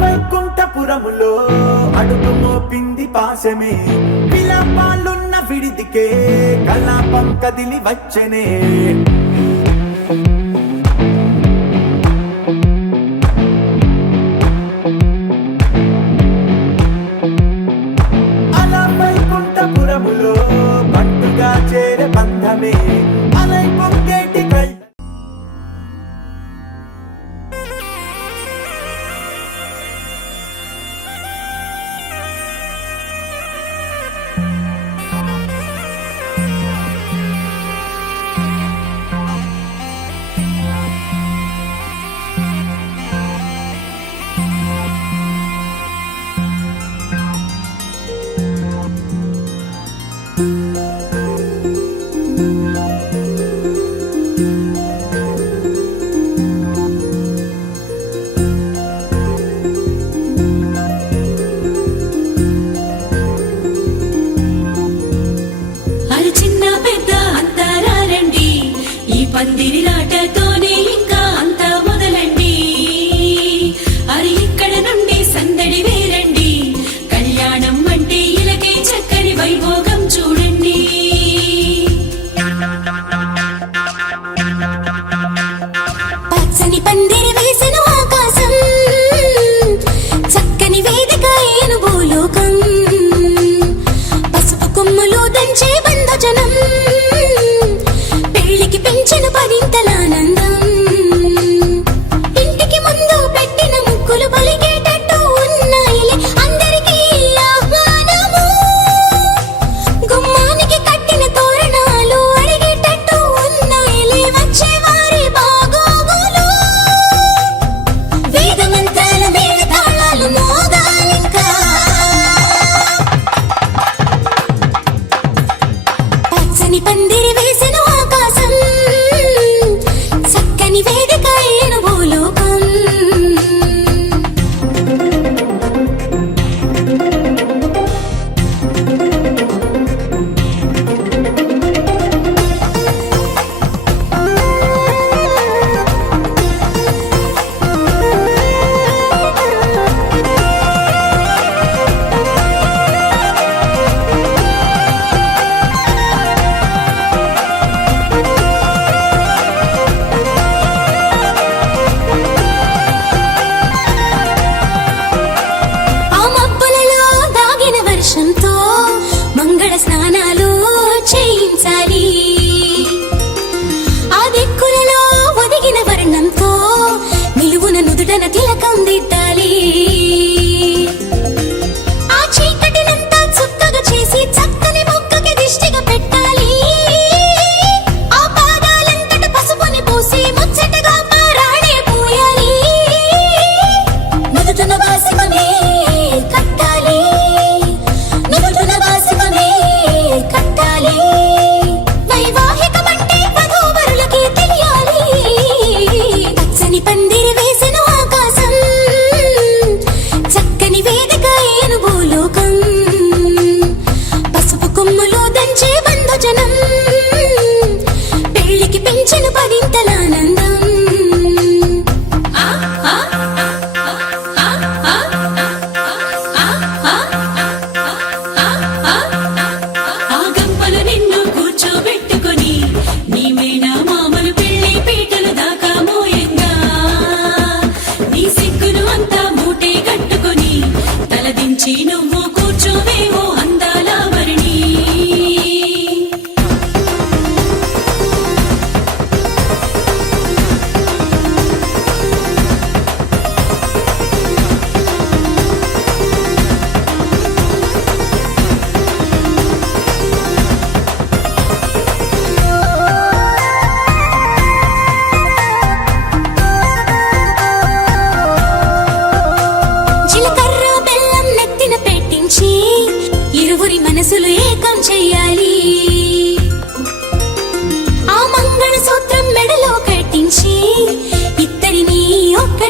వైకుంఠపురములో అడుగు మోపింది పాశమే విలాపాలున్న విడిదికే కలాపం కదిలి వచ్చనే అలా వైకుంఠపురములో పట్టుగా చేరే బంధమే అలై పొంగేటి పందిరిలాటతోనే ఇంకా అంతా మొదలండి అరి ఇక్కడ నుండి సందడి వేరండి కళ్యాణం అంటే ఇలకే చక్కని వైభోగం చూడండి పచ్చని పందిరి వేసిన ఆకాశం చక్కని వేదిక అయిన భూలోకం పసుపు కొమ్ములు దంచే బంధజనం పెళ్లికి పెంచిన పరింతలానందం ఇంటికి ముందు పెట్టిన ముక్కులు పలికేటట్టు ఉన్నాయిలే అందరికీ ఆహ్వానము గుమ్మానికి కట్టిన తోరణాలు అడిగేటట్టు ఉన్నాయిలే వచ్చేవారి బాగోగులు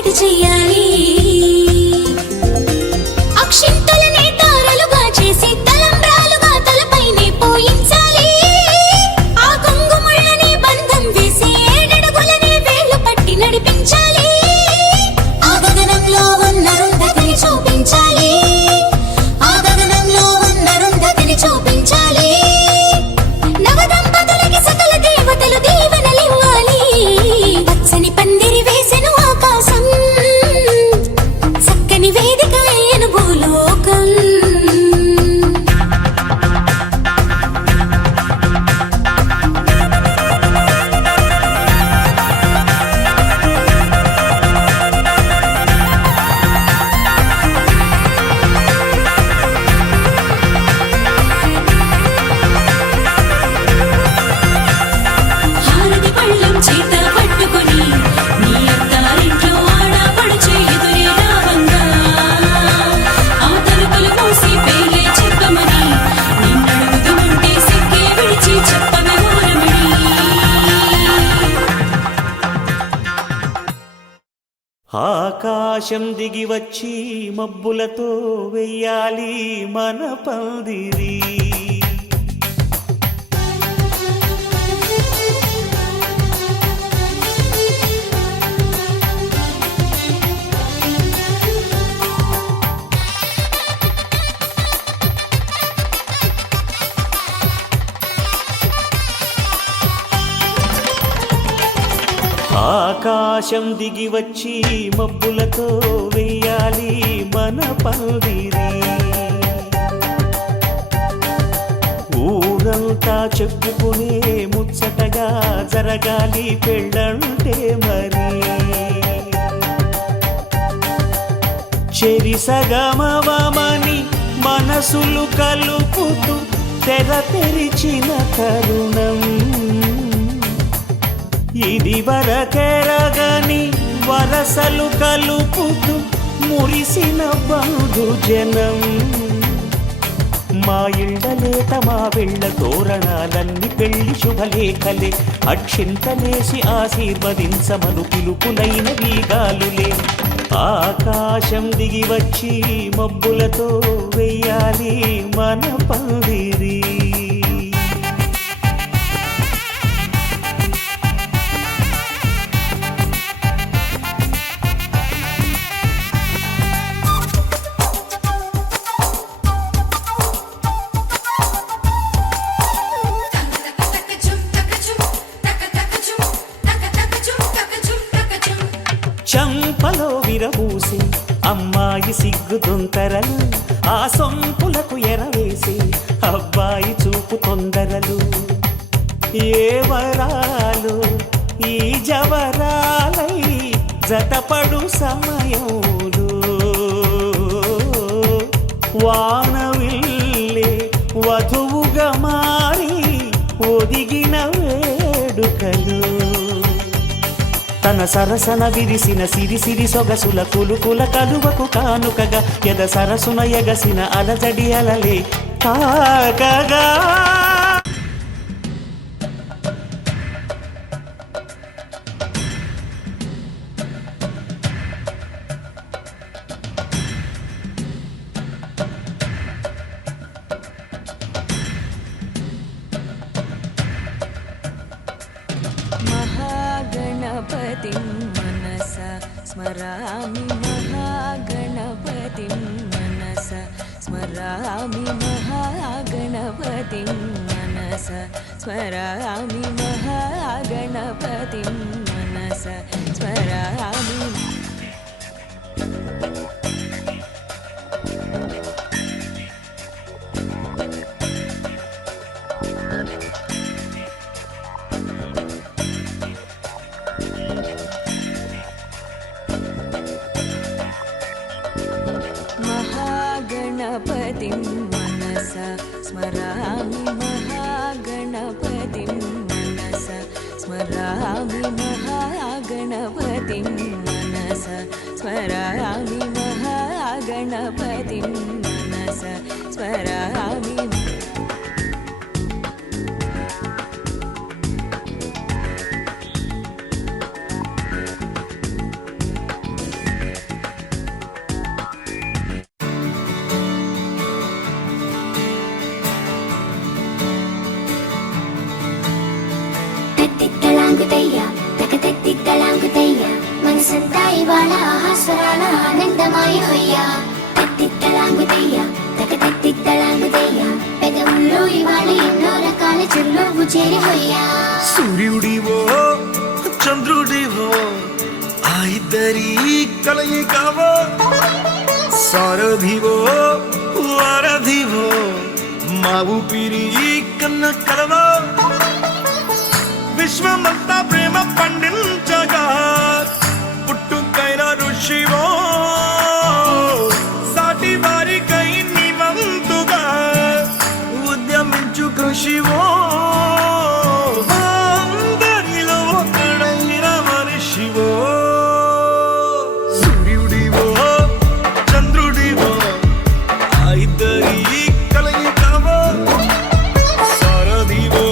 పెట్టి చెయ్యాలి. అక్షింతలనే తారలుగా చేసి తలంబ్రాలుగా తలపైనే పోయించాలి. ఆ కొంగుముళ్ళని బంధం వేసి ఏడడుగులనే వేళ్ళు పట్టి నడిపించాలి. ఆ గగనంలో ఉన్న రుంధతిని చూపించాలి. ఆ గగనంలో ఉన్న రుంధతిని చూపించాలి. నవదంపతులకి సకల దేవతలు దీవెనలివ్వాలి. పచ్చని పందిరి వేసెను ఆకాశం, చక్కని వేదిక అయ్యను భూలోకం. హారతి పళ్ళం చేత పట్టుకొని నీ అత్తారింట్లో ఆడపడుచే ఎదురే రావంగా. ఆ తలుపులు మూసి పేలే చెప్పమని నిన్నడుగుతుంటే సిగ్గే విడిచి చెప్పవే ఓరమణి. ఆకాశం దిగి వచ్చి మబ్బులతో వెయ్యాలి మన పందిరి. ఆకాశం దిగి వచ్చి మబ్బులతో వెయ్యాలి మన పందిరి. ఊరంతా చెప్పుకునే ముచ్చటగా జరగాలి పెళ్ళంటే మరి. చెరిసగమవమని మనసులు కలుపుతూ తెర తెరిచిన తరుణం. ఇది వరకెరగని వరసలు కలుపుతూ మురిసిన బంధుజనం. మా ఇళ్ళలేత మా వెళ్ళ తోరణాలన్నీ పెళ్లి శుభలేఖలే. అక్షింతలేసి ఆశీర్వదించమను పిలుపులైన వీగాలులే. ఆకాశం దిగి వచ్చి మబ్బులతో వెయ్యాలి మన పందిరి. చంపలో విరబూసి అమ్మాయి సిగ్గుదొంతరలు. ఆ సొంపులకు ఎరవేసి అబ్బాయి చూపు తొందరలు. ఏ వరాలు ఈ జవరాలై జతపడు సమయంలో. వానవిల్లే వధువుగా మారి ఒదిగిన వేడుకలు. తన సరసన విరిసిన సిరిసిరి సొగసుల కులుకుల కలువకు కానుకగా ఎద సరసున ఎగసిన అలజడి అలలే తాకగా. महागणपतिं मनसा स्मरामि. महागणपतिं मनसा स्मरामि. महागणपतिं मनसा स्मरामि. महागणपतिं मनसा स्मरामि. महागणपतिं मनसा स्मरामि. महागणपतिं मनसा स्मरामि. महागणपतिं मनसा स्मरामि. महागणपतिं मनसा स्मरामि. దెయ్య తకతెత్తిత్తలాంగు దెయ్య పెదవుల్లో ఇవాళ ఎన్నో రకాల చిరునవ్వు చేరి హొయ్యా సూర్యుడివో చంద్రుడివో ఆ ఇద్దరి కలయికవో సారథివో వారధివో మా ఊపిరి కన్న కలవో విశ్వమంతా ప్రేమ పండించగా పుట్టుకైన ఋషివో సాటి వారికై నివంతుగా ఉద్యమించు కృషివో అందరిలో ఒకడైన మనిషివో సూర్యుడివో చంద్రుడివో ఆ ఇద్దరి కలయికవో సారథివో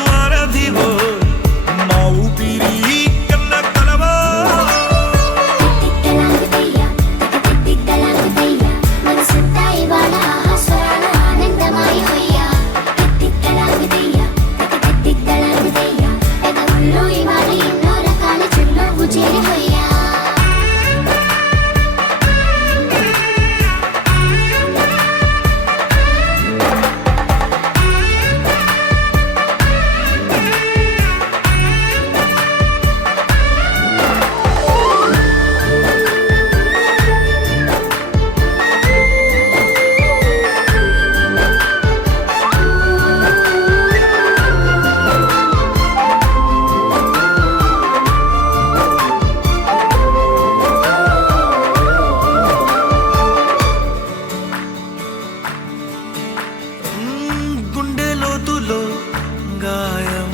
వారధివో మా ఊపిరి కన్న కలవో తిత్తలాంగు దెయ్య తకతెత్తిత్తలాంగు దెయ్య మనసంతా ఇవాళ ఆస్వరాల ఆనందమాయి హొయ్యా తిత్తలాంగు దెయ్య తకతెత్తిత్తలాంగు దెయ్య పెదవుల్లో ఇవాళ ఎన్నో రకాల చిరునవ్వు చేరి హొయ్యా గుండె లోతులో గాయం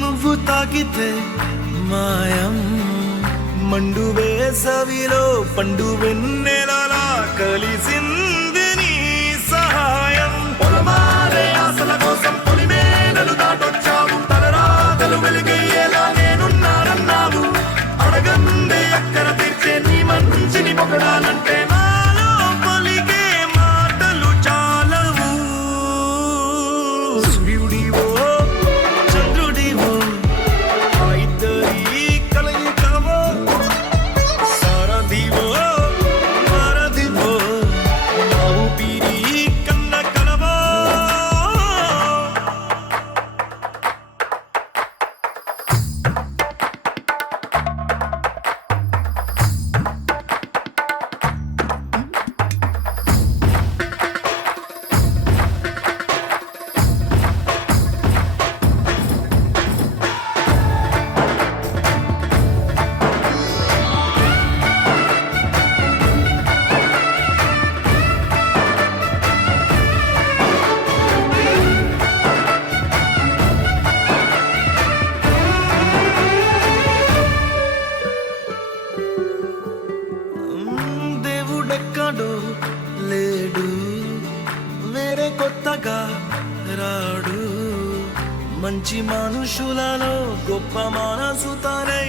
నువ్వు తాకితే మాయం మండు వేసవిలో పండు వెన్నెలలా కలిసింది నీ సహాయం పొలమారే ఆశల కోసం పొలిమేనలు దాటొచ్చావు తలరాతలు వెలుగయ్యేలా నేనున్నానన్నావు అడగందే అక్కర తీర్చే నీ మంచిని పొగడాలంటే నాలో పలికే మాటలు చాలవు సూర్యుడివో చంద్రుడివో ఆ ఇద్దరి కలయికవో సారథివో వారధివో మా ఊపిరి కన్న కలవో దేవుడెక్కడో లేడు వేరే కొత్తగా రాడు మంచి మనుషులలో గొప్ప మనసు తనై